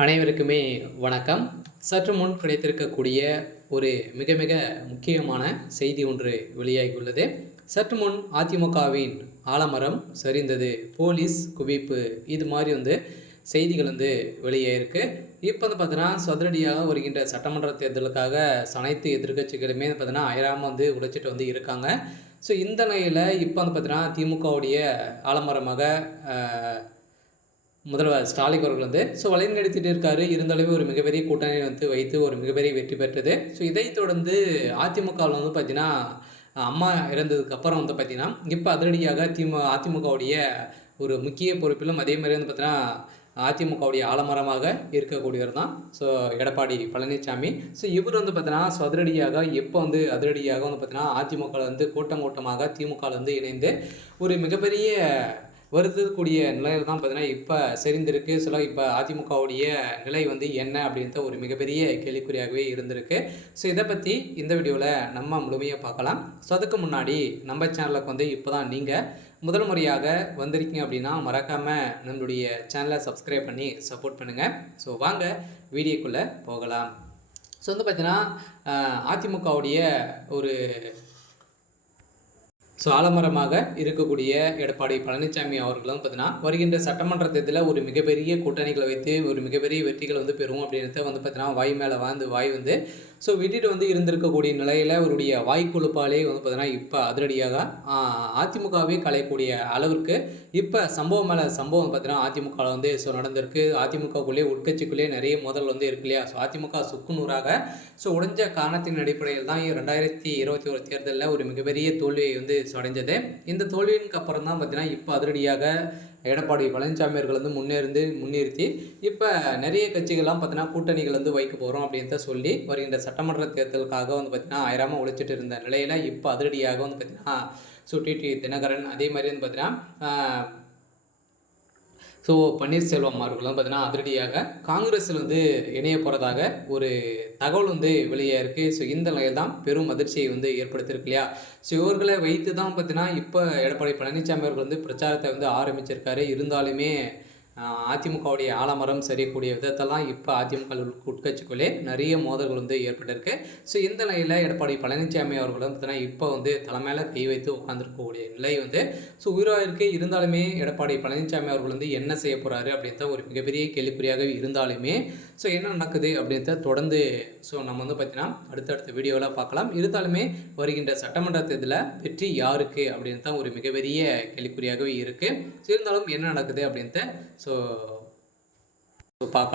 அனைவருக்குமே வணக்கம். சற்று முன் கிடைத்திருக்கக்கூடிய ஒரு மிக மிக முக்கியமான செய்தி ஒன்று வெளியாகியுள்ளது. சற்று முன் அதிமுகவின் ஆலமரம் சரிந்தது, போலீஸ் குவிப்பு, இது மாதிரி செய்திகள் வெளியாயிருக்கு. இப்போ பார்த்தீங்கன்னா சதுரடியாக வருகின்ற சட்டமன்ற தேர்தலுக்காக அனைத்து எதிர்க்கட்சிகளுமே பார்த்தீங்கன்னா அயராமல் உழைச்சிட்டு இருக்காங்க. ஸோ இந்த நிலையில் இப்போ பார்த்தீங்கன்னா திமுகவுடைய ஆலமரமாக முதல்வர் ஸ்டாலின் அவர்கள் வழிநடத்திட்டு இருக்காரு. இருந்தாலுமே ஒரு மிகப்பெரிய கூட்டணி வைத்து ஒரு மிகப்பெரிய வெற்றி பெற்றது. ஸோ இதைத் தொடர்ந்து அதிமுகவில் பார்த்தீங்கன்னா அம்மா இறந்ததுக்கு அப்புறம் பார்த்தீங்கன்னா இப்போ அதிரடியாக அதிமுகவுடைய ஒரு முக்கிய பொறுப்பிலும் அதே மாதிரி பார்த்தீங்கன்னா அதிமுகவுடைய ஆலமரமாக இருக்கக்கூடியவர் தான் எடப்பாடி பழனிசாமி. ஸோ இவர் பார்த்தீங்கன்னா அதிரடியாக எப்போ அதிரடியாக பார்த்தீங்கன்னா அதிமுக கூட்டம் கூட்டமாக திமுக இணைந்து ஒரு மிகப்பெரிய வருத்தக்கூடிய நிலையில் தான் பார்த்தீங்கன்னா இப்போ சரிந்திருக்கு. இப்போ அதிமுகவுடைய நிலை என்ன அப்படின்ற ஒரு மிகப்பெரிய கேள்விக்குறியாகவே இருந்திருக்கு. ஸோ இதை பற்றி இந்த வீடியோவில் நம்ம முழுமையாக பார்க்கலாம். ஸோ அதுக்கு முன்னாடி நம்ம சேனலுக்கு இப்போ தான் நீங்கள் முதல் முறையாக வந்திருக்கீங்க அப்படின்னா மறக்காமல் நம்மளுடைய சேனலை சப்ஸ்கிரைப் பண்ணி சப்போர்ட் பண்ணுங்கள். ஸோ வாங்க வீடியோக்குள்ளே போகலாம். ஸோ பார்த்தீங்கன்னா அதிமுகவுடைய ஒரு ஆலமரமாக இருக்கக்கூடிய எடப்பாடி பழனிசாமி அவர்களும் பார்த்தீங்கன்னா வருகின்ற சட்டமன்ற தேர்தலில் ஒரு மிகப்பெரிய கூட்டணிகளை வைத்து ஒரு மிகப்பெரிய வெற்றிகள் பெறும் அப்படின்றத பார்த்தீங்கன்னா வாய் மேலே வாய் விட்டுட்டு இருந்திருக்கக்கூடிய நிலையில் அவருடைய வாய்க்குழுப்பாலே பார்த்தீங்கன்னா இப்போ அதிரடியாக அதிமுகவே கலையக்கூடிய அளவிற்கு இப்போ சம்பவம் மேலே சம்பவம் பார்த்தீங்கன்னா அதிமுகவில் நடந்திருக்கு. அதிமுகக்குள்ளே உட்கட்சிக்குள்ளேயே நிறைய மோதல் இருக்கு இல்லையா. அதிமுக சுக்குநூறாக உடைஞ்ச காரணத்தின் அடிப்படையில் தான் 2021 தேர்தலில் ஒரு மிகப்பெரிய தோல்வியை அடைஞ்சது. இந்த தோல்விக்கு அப்புறம் தான் பார்த்தீங்கன்னா இப்போ அதிரடியாக எடப்பாடி பழனிசாமி அவர்கள் முன்னிறுத்தி இப்போ நிறைய கட்சிகள்லாம் பார்த்தீங்கன்னா கூட்டணிகள் வைக்க போகிறோம் அப்படின்றத சொல்லி வருகின்ற சட்டமன்ற தேர்தலுக்காக பார்த்தீங்கன்னா ஆயிரமாக உழைச்சிட்டு இருந்த நிலையில் இப்போ அதிரடியாக பார்த்தீங்கன்னா டிடி தினகரன் அதே மாதிரி பார்த்தீங்கன்னா பன்னீர்செல்வம் அவர்களும் பார்த்தீங்கன்னா அதிரடியாக காங்கிரஸில் இணைய போகிறதாக ஒரு தகவல் வெளியாக இருக்குது. இந்த நிலையில் தான் பெரும் அதிர்ச்சியை ஏற்படுத்தியிருக்கு இல்லையா. இவர்களை வைத்து தான் பார்த்தீங்கன்னா இப்போ எடப்பாடி பழனிசாமி அவர்கள் பிரச்சாரத்தை ஆரம்பிச்சிருக்காரு. இருந்தாலுமே அதிமுகவுடைய ஆலமரம் சரியக்கூடிய விதத்தெல்லாம் இப்போ அதிமுக உட்கட்சிக்குள்ளே நிறைய மோதல்கள் ஏற்பட்டிருக்கு. இந்த நிலையில் எடப்பாடி பழனிசாமி அவர்களும் பார்த்தீங்கன்னா இப்போ தலைமையில் கை வைத்து உட்காந்துருக்கக்கூடிய நிலை உயிராக இருக்குது. இருந்தாலுமே எடப்பாடி பழனிசாமி அவர்கள் என்ன செய்ய போகிறாரு அப்படின்ற ஒரு மிகப்பெரிய கேள்விக்குறியாக இருந்தாலுமே என்ன நடக்குது அப்படின்றத தொடர்ந்து நம்ம பார்த்தீங்கன்னா அடுத்தடுத்த வீடியோவில் பார்க்கலாம். இருந்தாலுமே வருகின்ற சட்டமன்ற தேர்தலில் வெற்றி யாருக்கு அப்படின்னு தான் ஒரு மிகப்பெரிய கேள்விக்குறியாகவே இருக்குது. இருந்தாலும் என்ன நடக்குது அப்படின்றத பார்க்கலாம்.